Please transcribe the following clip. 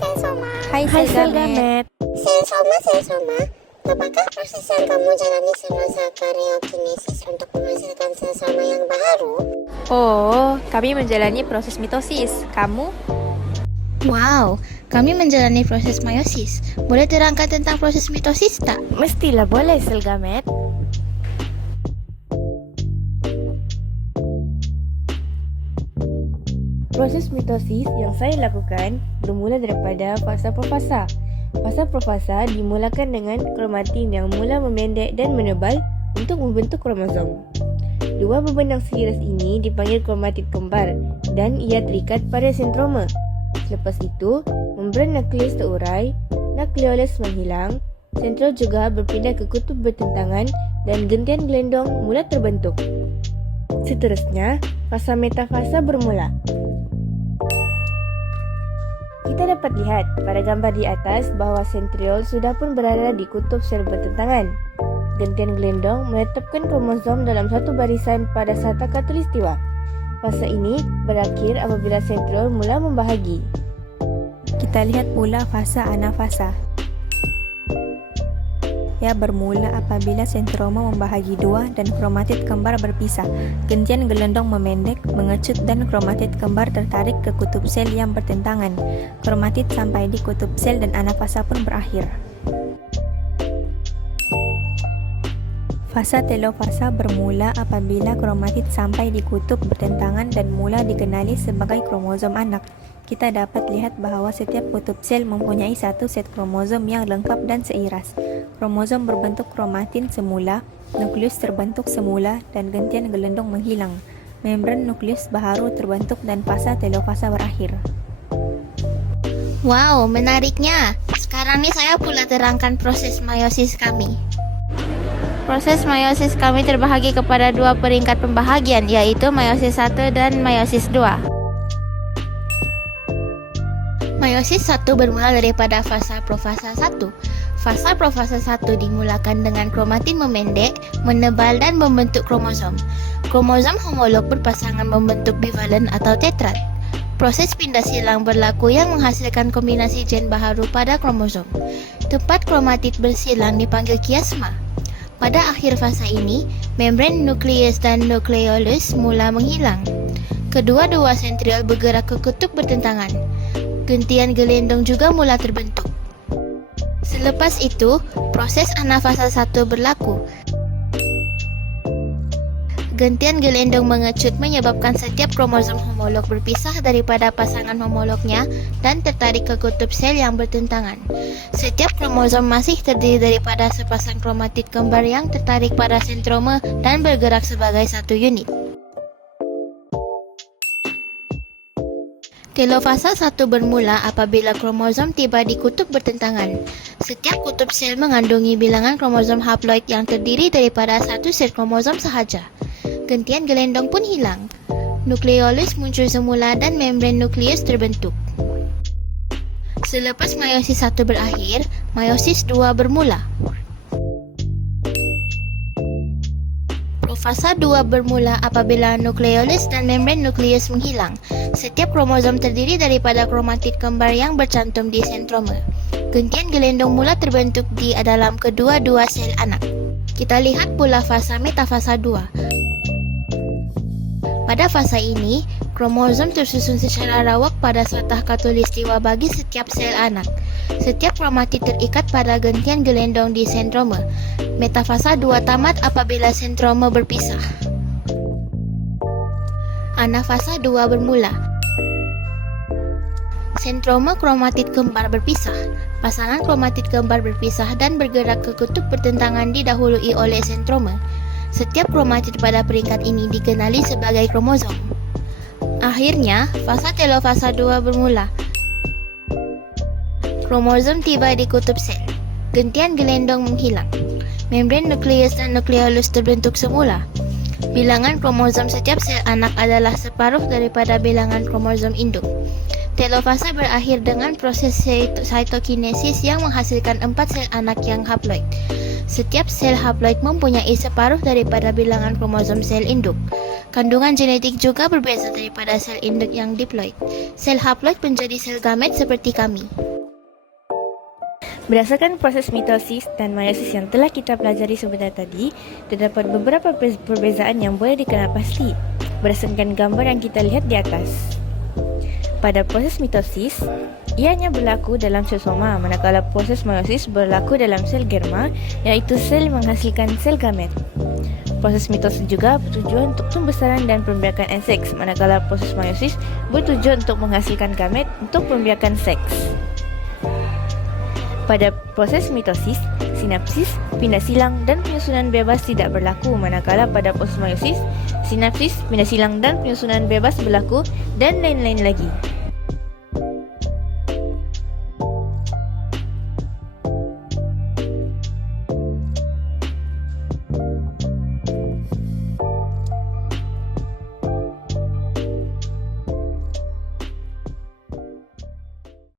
sel soma. Hai Hai Sel Gamet. Selgamet. Sel soma. Apakah proses yang kamu jalani semasa karyokinesis untuk menghasilkan sel soma yang baru? Oh, kami menjalani proses mitosis. Kamu? Wow, kami menjalani proses meiosis. Boleh terangkan tentang proses mitosis tak? Mestilah boleh Selgamet. Proses mitosis yang saya lakukan bermula daripada fasa profasa. Fasa profasa dimulakan dengan kromatin yang mula memendek dan menebal untuk membentuk kromosom. Dua bebenang seiras ini dipanggil kromatid kembar dan ia terikat pada sentroma. Selepas itu, membran nukleus terurai, nukleolus menghilang, sentrol juga berpindah ke kutub bertentangan dan gentian gelendong mula terbentuk. Seterusnya, fasa metafasa bermula. Kita dapat lihat pada gambar di atas bahawa sentriol sudah pun berada di kutub sel bertentangan. Gentian gelendong menetapkan kromosom dalam satu barisan pada sata khatulistiwa. Fasa ini berakhir apabila sentriol mula membahagi. Kita lihat pula fasa anafasa. Ia bermula apabila sentroma membahagi dua dan kromatid kembar berpisah. Gentian gelendong memendek, mengecut dan kromatid kembar tertarik ke kutub sel yang bertentangan. Kromatid sampai di kutub sel dan anafasa pun berakhir. Fasa telofasa bermula apabila kromatid sampai di kutub bertentangan dan mula dikenali sebagai kromosom anak. Kita dapat lihat bahawa setiap kutub sel mempunyai satu set kromosom yang lengkap dan seiras. Kromosom berbentuk kromatin semula, nukleus terbentuk semula dan gentian gelendong menghilang. Membran nukleus baharu terbentuk dan fasa telofasa berakhir. Wow, menariknya. Sekarang nih saya pula terangkan proses meiosis kami. Proses meiosis kami terbahagi kepada dua peringkat pembahagian, yaitu meiosis 1 dan meiosis 2. Meiosis 1 bermula daripada fasa profasa 1. Fasa profasa 1 dimulakan dengan kromatin memendek, menebal dan membentuk kromosom. Kromosom homolog berpasangan membentuk bivalen atau tetrad. Proses pindah silang berlaku yang menghasilkan kombinasi gen baharu pada kromosom. Tempat kromatid bersilang dipanggil kiasma. Pada akhir fasa ini, membran nukleus dan nukleolus mula menghilang. Kedua-dua sentriol bergerak ke kutub bertentangan. Gentian gelendong juga mula terbentuk. Selepas itu, proses anafasa 1 berlaku. Gentian gelendong mengecut menyebabkan setiap kromosom homolog berpisah daripada pasangan homolognya dan tertarik ke kutub sel yang bertentangan. Setiap kromosom masih terdiri daripada sepasang kromatid kembar yang tertarik pada sentroma dan bergerak sebagai satu unit. Telofasa 1 bermula apabila kromosom tiba di kutub bertentangan. Setiap kutub sel mengandungi bilangan kromosom haploid yang terdiri daripada satu set kromosom sahaja. Gentian gelendong pun hilang. Nukleolus muncul semula dan membran nukleus terbentuk. Selepas meiosis 1 berakhir, meiosis 2 bermula. Fasa 2 bermula apabila nukleolus dan membran nukleus menghilang. Setiap kromosom terdiri daripada kromatid kembar yang bercantum di sentroma. Gentian gelendong mula terbentuk di dalam kedua-dua sel anak. Kita lihat pula fasa metafasa 2. Pada fasa ini, kromosom tersusun secara rawak pada satah khatulistiwa bagi setiap sel anak. Setiap kromatid terikat pada gentian gelendong di sentroma. Metafasa 2 tamat apabila sentroma berpisah. Anafasa 2 bermula. Sentroma kromatid kembar berpisah. Pasangan kromatid kembar berpisah dan bergerak ke kutub bertentangan didahului oleh sentroma. Setiap kromatid pada peringkat ini dikenali sebagai kromosom. Akhirnya, fasa telofasa 2 bermula. Kromosom tiba di kutub sel. Gentian gelendong menghilang. Membran nukleus dan nukleolus terbentuk semula. Bilangan kromosom setiap sel anak adalah separuh daripada bilangan kromosom induk. Telofasa berakhir dengan proses cytokinesis yang menghasilkan 4 sel anak yang haploid. Setiap sel haploid mempunyai separuh daripada bilangan kromosom sel induk. Kandungan genetik juga berbeza daripada sel induk yang diploid. Sel haploid menjadi sel gamet seperti kami. Berdasarkan proses mitosis dan meiosis yang telah kita pelajari sebentar tadi, terdapat beberapa perbezaan yang boleh dikenal pasti berdasarkan gambar yang kita lihat di atas. Pada proses mitosis, ianya berlaku dalam sel soma, manakala proses meiosis berlaku dalam sel germa, iaitu sel menghasilkan sel gamet. Proses mitosis juga bertujuan untuk pembesaran dan pembiakan seks, manakala proses meiosis bertujuan untuk menghasilkan gamet untuk pembiakan seks. Pada proses mitosis, sinapsis, pindah silang dan penyusunan bebas tidak berlaku, manakala pada proses meiosis, sinapsis, pindah silang dan penyusunan bebas berlaku dan lain-lain lagi.